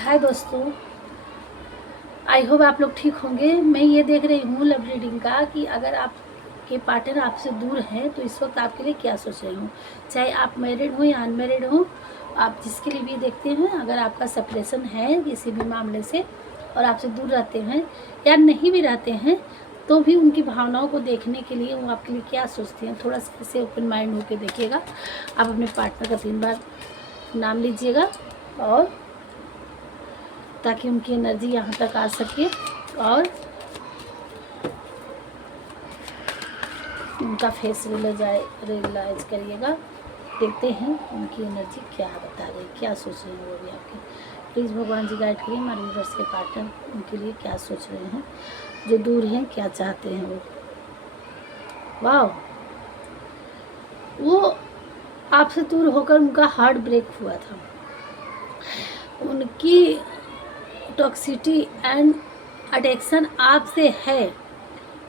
हाय दोस्तों, I hope आप लोग ठीक होंगे। मैं ये देख रही हूँ लव रीडिंग का कि अगर आपके पार्टनर आपसे दूर हैं तो इस वक्त आपके लिए क्या सोच रही हूँ। चाहे आप मैरिड हो या अनमैरिड हो, आप जिसके लिए भी देखते हैं, अगर आपका सेपरेशन है किसी भी मामले से और आपसे दूर रहते हैं या नहीं भी रहते हैं, तो भी उनकी भावनाओं को देखने के लिए वो आपके लिए क्या सोचते हैं, थोड़ा सा ऐसे ओपन माइंड होकर देखिएगा। आप अपने पार्टनर का 3 बार नाम लीजिएगा और ताकि उनकी एनर्जी यहाँ तक आ सके और उनका फेस रियलाइज करिएगा। देखते हैं उनकी एनर्जी क्या बता रही है, क्या सोच रहे हैं वो भी आपके। प्लीज़ भगवान जी गाइड करिए हमारे यूनिवर्स के पार्टनर उनके लिए क्या सोच रहे हैं, जो दूर हैं क्या चाहते हैं वो। वाह, वो आपसे दूर होकर उनका हार्ट ब्रेक हुआ था। उनकी टॉक्सिटी एंड अडिक्शन आपसे है।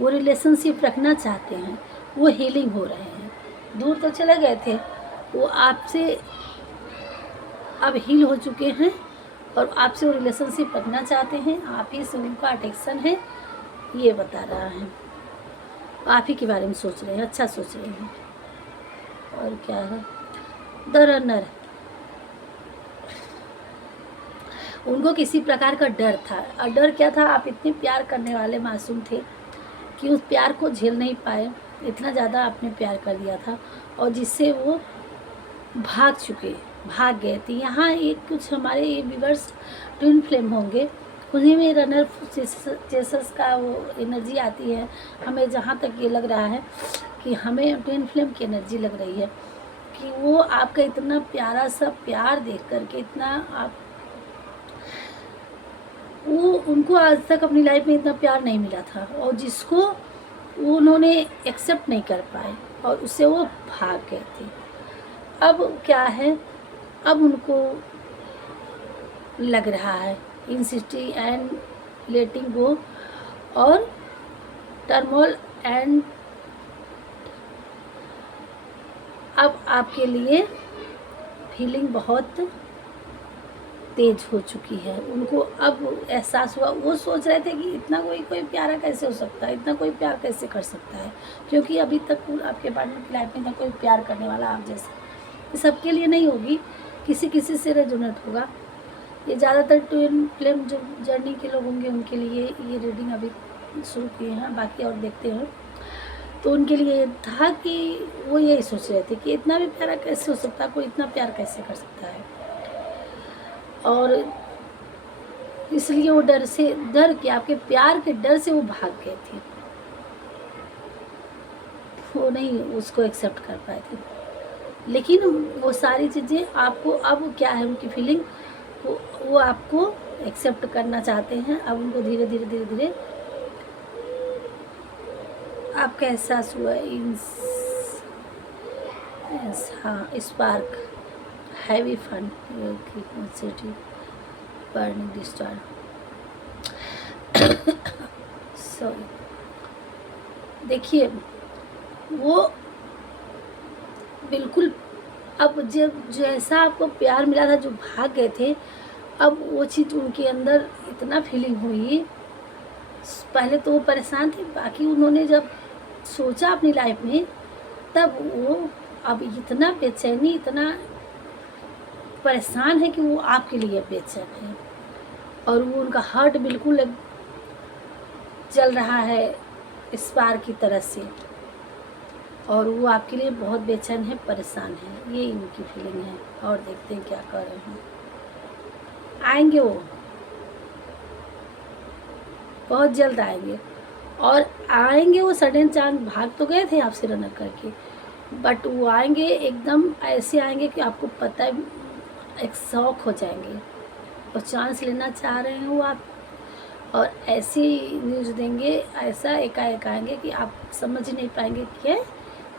वो रिलेशनशिप रखना चाहते हैं, वो हीलिंग हो रहे हैं। दूर तो चले गए थे, वो आपसे अब हील हो चुके हैं और आपसे वो रिलेशनशिप रखना चाहते हैं। आप ही से उनका अडिक्शन है, ये बता रहा है। आप ही के बारे में सोच रहे हैं, अच्छा सोच रहे हैं। और क्या है, द रनर। उनको किसी प्रकार का डर था। और डर क्या था, आप इतने प्यार करने वाले मासूम थे कि उस प्यार को झेल नहीं पाए। इतना ज़्यादा आपने प्यार कर दिया था और जिससे वो भाग गए थे। यहाँ एक कुछ हमारे ये व्यूअर्स ट्विन फ्लेम होंगे, उन्हीं में रनर चेसर्स का वो एनर्जी आती है। हमें जहाँ तक ये लग रहा है कि हमें ट्विन फ्लेम की एनर्जी लग रही है कि वो आपका इतना प्यारा सा प्यार देख करके इतना वो उनको आज तक अपनी लाइफ में इतना प्यार नहीं मिला था और जिसको उन्होंने एक्सेप्ट नहीं कर पाए और उससे वो भाग गए थे। अब क्या है, अब उनको लग रहा है इंसिस्टी एंड लेटिंग गो और टर्मोल एंड अब आपके लिए फीलिंग बहुत तेज हो चुकी है। उनको अब एहसास हुआ। वो सोच रहे थे कि इतना कोई प्यारा कैसे हो सकता है, इतना कोई प्यार कैसे कर सकता है, क्योंकि अभी तक आपके पार्टनर की लाइफ में इतना कोई प्यार करने वाला आप जैसा। ये सबके लिए नहीं होगी, किसी किसी से रेजोनेट होगा। ये ज़्यादातर ट्विन फ्लेम जो जर्नी के लोग होंगे उनके लिए ये रीडिंग अभी शुरू किए हैं, बाकी और देखते हैं। तो उनके लिए था कि वो यही सोच रहे थे कि इतना भी प्यारा कैसे हो सकता है, कोई इतना प्यार कैसे कर सकता है। और इसलिए वो डर के आपके प्यार के डर से वो भाग गए थे। वो नहीं उसको एक्सेप्ट कर पाए थे। लेकिन वो सारी चीज़ें आपको अब क्या है, उनकी फीलिंग वो आपको एक्सेप्ट करना चाहते हैं। अब उनको धीरे धीरे आपका एहसास हुआ हाँ, spark heavy fun city burning star. Sorry, देखिए वो बिल्कुल अब जब जैसा आपको प्यार मिला था, जो भाग गए थे, अब वो चीज़ उनके अंदर इतना फीलिंग हुई। पहले तो वो परेशान थे, बाकी उन्होंने जब सोचा अपनी लाइफ में, तब वो अब इतना बेचैनी, इतना परेशान है कि वो आपके लिए बेचैन है और वो उनका हार्ट बिल्कुल चल रहा है स्पार्क की तरह से और वो आपके लिए बहुत बेचैन है, परेशान है। ये उनकी फीलिंग है। और देखते हैं क्या कर रहे हैं। आएंगे वो बहुत जल्द आएंगे और आएंगे वो सडन चांस। भाग तो गए थे आपसे रनर करके, बट वो आएंगे एकदम ऐसे आएंगे कि आपको पता है, एक शौक हो जाएंगे और चांस लेना चाह रहे हैं वो आप। और ऐसी न्यूज़ देंगे, ऐसा एकाएक आएंगे कि आप समझ ही नहीं पाएंगे कि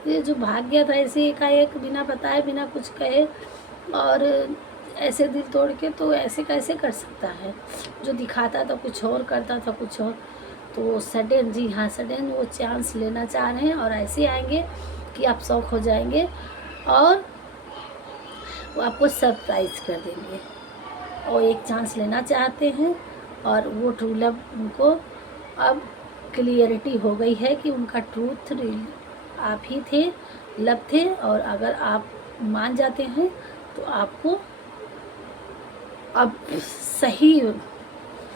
ये जो भाग गया था ऐसे एकाएक, बिना बताए, बिना कुछ कहे और ऐसे दिल तोड़ के, तो ऐसे कैसे कर सकता है। जो दिखाता था कुछ और, करता था कुछ और। तो सडन, जी हाँ सडन वो चांस लेना चाह रहे हैं और ऐसे आएंगे कि आप शौक हो जाएंगे और वो आपको सरप्राइज़ कर देंगे। और एक चांस लेना चाहते हैं, और वो ट्रू लव उनको अब क्लियरिटी हो गई है कि उनका ट्रूथ आप ही थे, लव थे। और अगर आप मान जाते हैं तो आपको अब सही,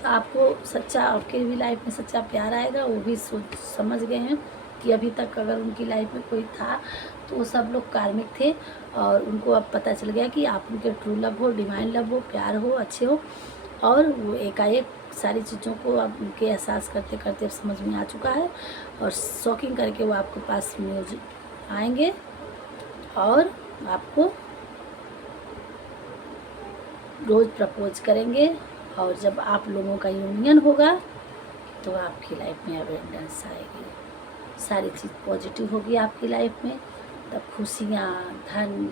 आपको सच्चा, आपके भी लाइफ में सच्चा प्यार आएगा। वो भी सोच समझ गए हैं कि अभी तक अगर उनकी लाइफ में कोई था तो वो सब लोग कार्मिक थे, और उनको अब पता चल गया कि आप उनके ट्रू लव हो, डिवाइन लव हो, प्यार हो, अच्छे हो। और वो एकाएक सारी चीज़ों को अब उनके एहसास करते करते अब समझ में आ चुका है, और शॉकिंग करके वो आपके पास न्यूज आएंगे और आपको रोज़ प्रपोज करेंगे। और जब आप लोगों का यूनियन होगा तो आपकी लाइफ में अबंडेंस आएगी, सारी चीज़ पॉजिटिव होगी आपकी लाइफ में। तब खुशियाँ, धन,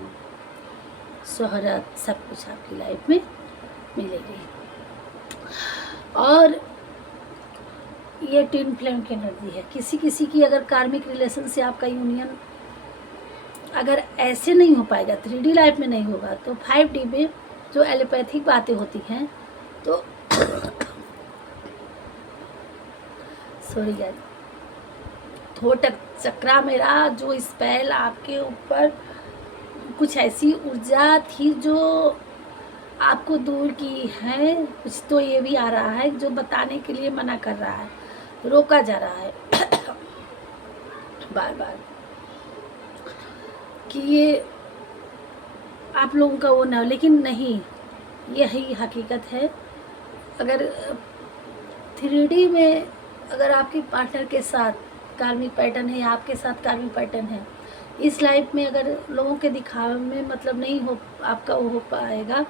शोहरत, सब कुछ आपकी लाइफ में मिलेगी। और ये ट्विन फ्लेम की एनर्जी है। किसी किसी की अगर कार्मिक रिलेशन से आपका यूनियन अगर ऐसे नहीं हो पाएगा, 3D लाइफ में नहीं होगा, तो 5D में जो एलोपैथिक बातें होती हैं, तो सॉरी गाइस, थोटक चक्रा मेरा जो स्पेल आपके ऊपर, कुछ ऐसी ऊर्जा थी जो आपको दूर की है। कुछ तो ये भी आ रहा है जो बताने के लिए मना कर रहा है, रोका जा रहा है बार बार कि ये आप लोगों का वो ना हो, लेकिन नहीं, यही हकीकत है। अगर 3D में अगर आपके पार्टनर के साथ कार्मिक पैटर्न है या आपके साथ कार्मिक पैटर्न है, इस लाइफ में अगर लोगों के दिखावे में मतलब नहीं हो, आपका वो हो पाएगा,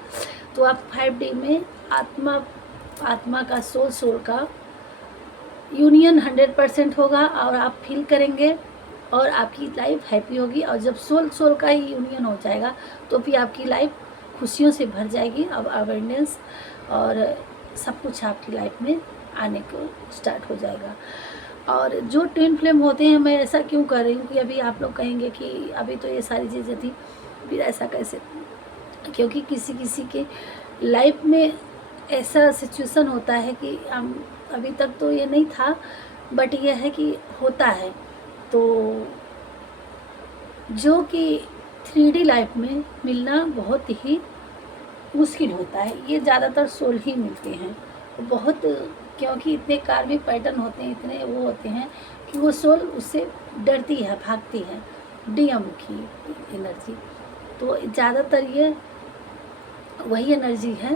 तो आप 5D में आत्मा का सोल का यूनियन 100% होगा, और आप फील करेंगे और आपकी लाइफ हैप्पी होगी। और जब सोल का ही यूनियन हो जाएगा तो फिर आपकी लाइफ खुशियों से भर जाएगी। अब अवेयरनेस और सब कुछ आपकी लाइफ में आने को स्टार्ट हो जाएगा। और जो ट्विन फ्लेम होते हैं, मैं ऐसा क्यों कर रही हूँ कि अभी आप लोग कहेंगे कि अभी तो ये सारी चीज़ें थी, फिर ऐसा कैसे, क्योंकि किसी किसी के लाइफ में ऐसा सिचुएशन होता है कि हम अभी तक तो ये नहीं था, बट ये है कि होता है, तो जो कि 3D लाइफ में मिलना बहुत ही मुश्किल होता है। ये ज़्यादातर सोल ही मिलते हैं बहुत, क्योंकि इतने कार्मिक पैटर्न होते हैं, इतने वो होते हैं कि वो सोल उससे डरती है, भागती है, डीएम की एनर्जी। तो ज़्यादातर ये वही एनर्जी है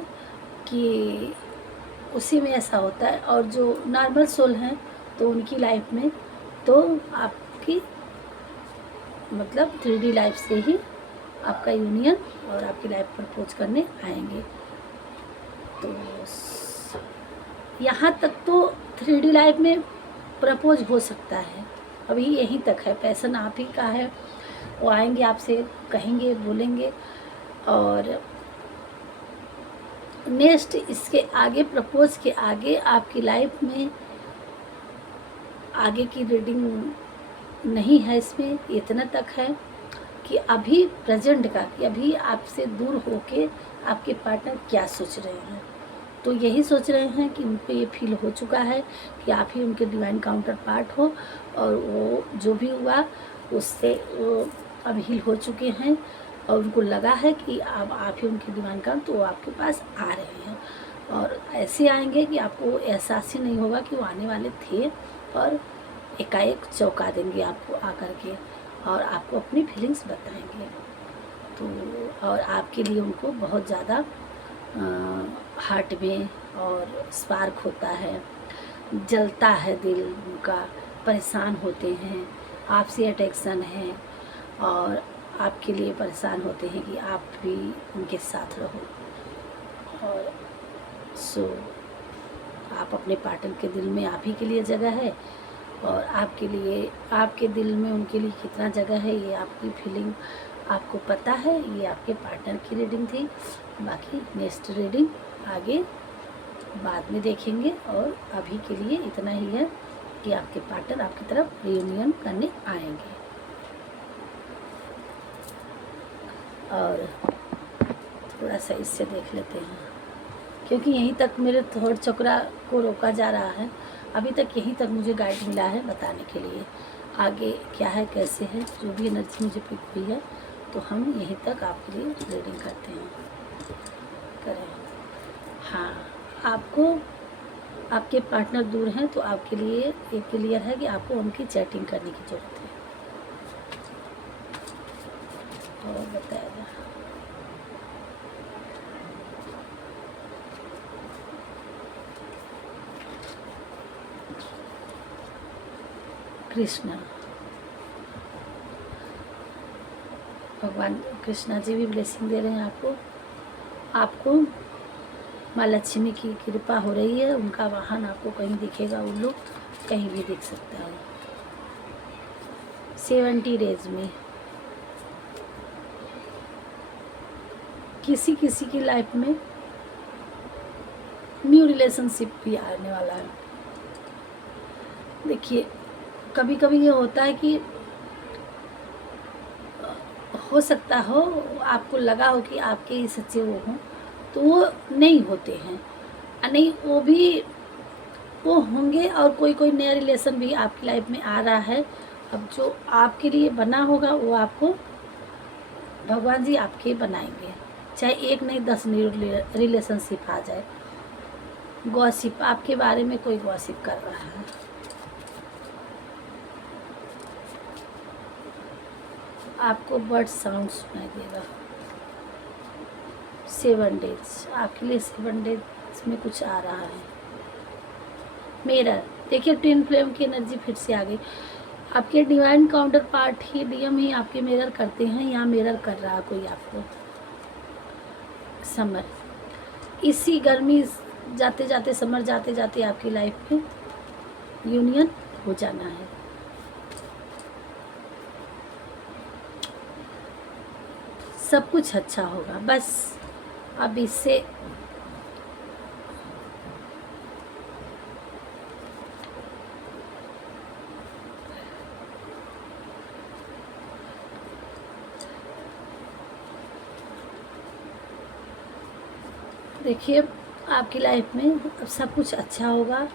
कि उसी में ऐसा होता है। और जो नॉर्मल सोल हैं तो उनकी लाइफ में तो आपकी मतलब 3D लाइफ से ही आपका यूनियन और आपकी लाइफ प्रपोज करने आएंगे। तो यहाँ तक तो 3D लाइफ में प्रपोज हो सकता है, अभी यहीं तक है, पैसन आप ही का है। वो आएंगे, आपसे कहेंगे, बोलेंगे। और नेक्स्ट इसके आगे, प्रपोज के आगे आपकी लाइफ में आगे की रीडिंग नहीं है। इसमें इतना तक है कि अभी प्रेजेंट का, कि अभी आपसे दूर होके आपके पार्टनर क्या सोच रहे हैं। तो यही सोच रहे हैं कि उनको ये फील हो चुका है कि आप ही उनके डिवाइन काउंटर पार्ट हो, और वो जो भी हुआ उससे वो अब हील हो चुके हैं, और उनको लगा है कि अब आप ही उनके डिवाइन काउंटर, तो वो आपके पास आ रहे हैं। और ऐसे आएंगे कि आपको एहसास ही नहीं होगा कि वो आने वाले थे, और एकाएक चौंका देंगे आपको आकर के, और आपको अपनी फीलिंग्स बताएंगे। तो और आपके लिए उनको बहुत ज़्यादा हार्ट में और स्पार्क होता है, जलता है दिल उनका, परेशान होते हैं, आपसे अट्रैक्शन है, और आपके लिए परेशान होते हैं कि आप भी उनके साथ रहो। और सो आप अपने पार्टनर के दिल में आप ही के लिए जगह है, और आपके लिए, आपके दिल में उनके लिए कितना जगह है ये आपकी फीलिंग आपको पता है। ये आपके पार्टनर की रीडिंग थी। बाकी नेक्स्ट रीडिंग आगे बाद में देखेंगे, और अभी के लिए इतना ही है कि आपके पार्टनर आपकी तरफ रियूनियन करने आएंगे। और थोड़ा सा इससे देख लेते हैं। क्योंकि यहीं तक मेरे थर्ड चक्रा को रोका जा रहा है। अभी तक यहीं तक मुझे गाइड मिला है बताने के लिए, आगे क्या है कैसे है, जो भी एनर्जी मुझे पिक हुई है तो हम यहीं तक आपके लिए रीडिंग करते हैं, करें। हाँ, आपको आपके पार्टनर दूर हैं तो आपके लिए ये क्लियर है कि आपको उनकी चैटिंग करने की ज़रूरत है। और बताया जाए कृष्णा, भगवान कृष्णा जी भी ब्लेसिंग दे रहे हैं आपको माँ लक्ष्मी की कृपा हो रही है। उनका वाहन आपको कहीं दिखेगा, उन लोग कहीं भी दिख सकता है। 70 डेज में किसी किसी की लाइफ में न्यू रिलेशनशिप भी आने वाला है। देखिए, कभी कभी ये होता है कि हो सकता हो आपको लगा हो कि आपके ही सच्चे वो हों, तो वो नहीं होते हैं, नहीं वो होंगे। और कोई कोई नया रिलेशन भी आपकी लाइफ में आ रहा है। अब जो आपके लिए बना होगा वो आपको भगवान जी आपके बनाएंगे, चाहे एक नहीं 10 न्यू रिलेशनशिप आ जाए। गॉसिप, आपके बारे में कोई गॉसिप कर रहा है, आपको बर्ड साउंड सुनाई देगा। 7 डेज आपके लिए, 7 डेज में कुछ आ रहा है। मिरर, देखिए ट्विन फ्लेम की एनर्जी फिर से आ गई। आपके डिवाइन काउंटर पार्ट ही डीएम ही आपके मिरर करते हैं, यहाँ मिरर कर रहा कोई आपको। समर, इसी गर्मी जाते जाते, समर जाते जाते आपकी लाइफ में यूनियन हो जाना है। सब कुछ अच्छा होगा, बस अब इससे देखिए आपकी लाइफ में अब सब कुछ अच्छा होगा।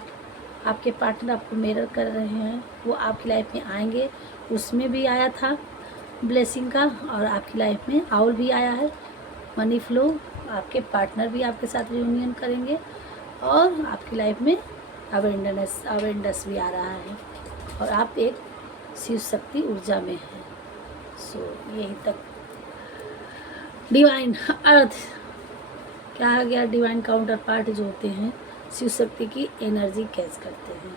आपके पार्टनर आपको मिरर कर रहे हैं, वो आपकी लाइफ में आएंगे। उसमें भी आया था ब्लेसिंग का, और आपकी लाइफ में आउल भी आया है, मनी फ्लो। आपके पार्टनर भी आपके साथ रियूनियन करेंगे और आपकी लाइफ में अवेंडस भी आ रहा है, और आप एक शिव शक्ति ऊर्जा में हैं। सो यहीं तक डिवाइन अर्थ क्या आ गया, डिवाइन काउंटर पार्ट जो होते हैं शिव शक्ति की एनर्जी कैच करते हैं,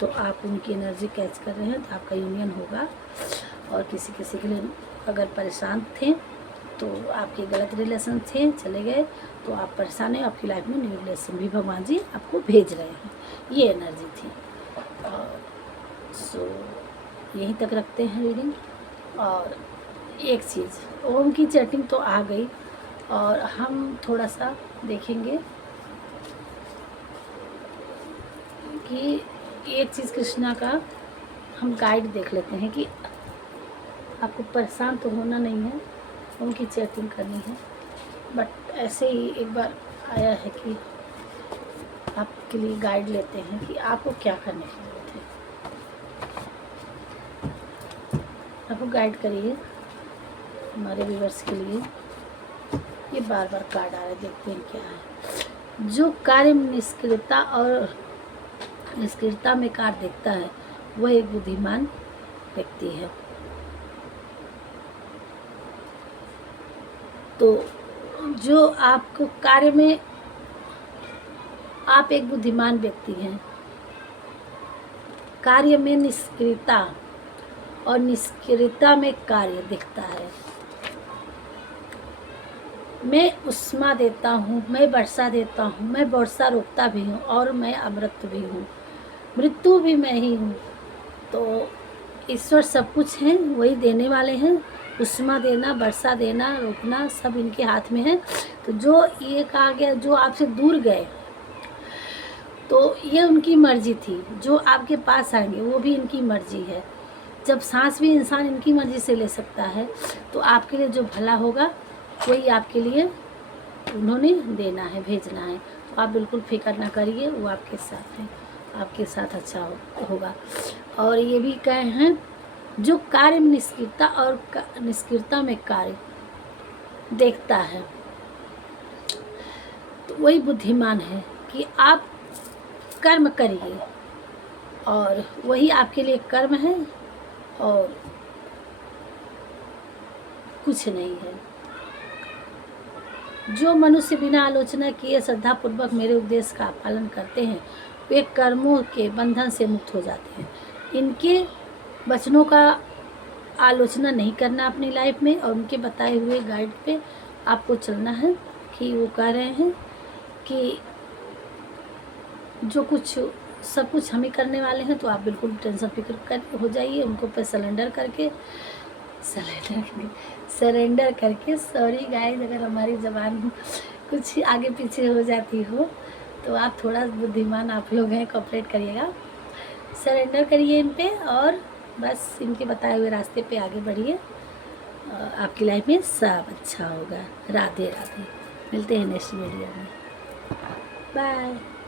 तो आप उनकी एनर्जी कैच कर रहे हैं तो आपका यूनियन होगा। और किसी किसी के लिए अगर परेशान थे तो आपके गलत रिलेशन थे, चले गए तो आप परेशान हैं, आपकी लाइफ में न्यू रिलेशन भी भगवान जी आपको भेज रहे हैं, ये एनर्जी थी। सो यहीं तक रखते हैं रीडिंग। और एक चीज़, ओम की चैटिंग तो आ गई, और हम थोड़ा सा देखेंगे कि एक चीज़ कृष्णा का हम गाइड देख लेते हैं कि आपको परेशान तो होना नहीं है, उनकी चैटिंग करनी है, बट ऐसे ही एक बार आया है कि आपके लिए गाइड लेते हैं कि आपको क्या करने की ज़रूरत है। आपको गाइड करिए हमारे व्यूअर्स के लिए। ये बार बार कार्ड आ रहे, देखते हैं क्या है। जो कार्य में निष्क्रियता और निष्क्रियता में कार्य देखता है वह एक बुद्धिमान व्यक्ति है। तो जो आपको कार्य में, आप एक बुद्धिमान व्यक्ति हैं। कार्य में निष्क्रियता और निष्क्रियता में कार्य दिखता है। मैं उष्मा देता हूँ, मैं वर्षा देता हूँ, मैं वर्षा रोकता भी हूँ, और मैं अमृत भी हूँ, मृत्यु भी मैं ही हूँ। तो ईश्वर सब कुछ हैं, वही देने वाले हैं। उष्मा देना, वर्षा देना, रोकना सब इनके हाथ में है। तो जो ये कहा गया, जो आपसे दूर गए तो ये उनकी मर्जी थी, जो आपके पास आएंगे वो भी इनकी मर्जी है। जब सांस भी इंसान इनकी मर्जी से ले सकता है तो आपके लिए जो भला होगा वही आपके लिए उन्होंने देना है, भेजना है। तो आप बिल्कुल फिक्र ना करिए, वो आपके साथ हैं, आपके साथ अच्छा होगा। और ये भी कहे हैं, जो कार्य में निष्क्रियता और निष्क्रियता में कार्य देखता है तो वही बुद्धिमान है, कि आप कर्म करिए और वही आपके लिए कर्म है और कुछ नहीं है। जो मनुष्य बिना आलोचना किए श्रद्धापूर्वक मेरे उपदेश का पालन करते हैं वे कर्मों के बंधन से मुक्त हो जाते हैं। इनके वचनों का आलोचना नहीं करना अपनी लाइफ में, और उनके बताए हुए गाइड पे आपको चलना है। कि वो कह रहे हैं कि जो कुछ सब कुछ हम ही करने वाले हैं, तो आप बिल्कुल टेंशन फिक्र कर हो जाइए, उनको पे सरेंडर करके सॉरी गाइस अगर हमारी ज़बान कुछ आगे पीछे हो जाती हो तो आप थोड़ा बुद्धिमान आप लोग हैं, कोऑपरेट करिएगा। सरेंडर करिए इन पे और बस इनके बताए हुए रास्ते पे आगे बढ़िए, आपकी लाइफ में सब अच्छा होगा। राधे राधे, मिलते हैं नेक्स्ट वीडियो में, बाय।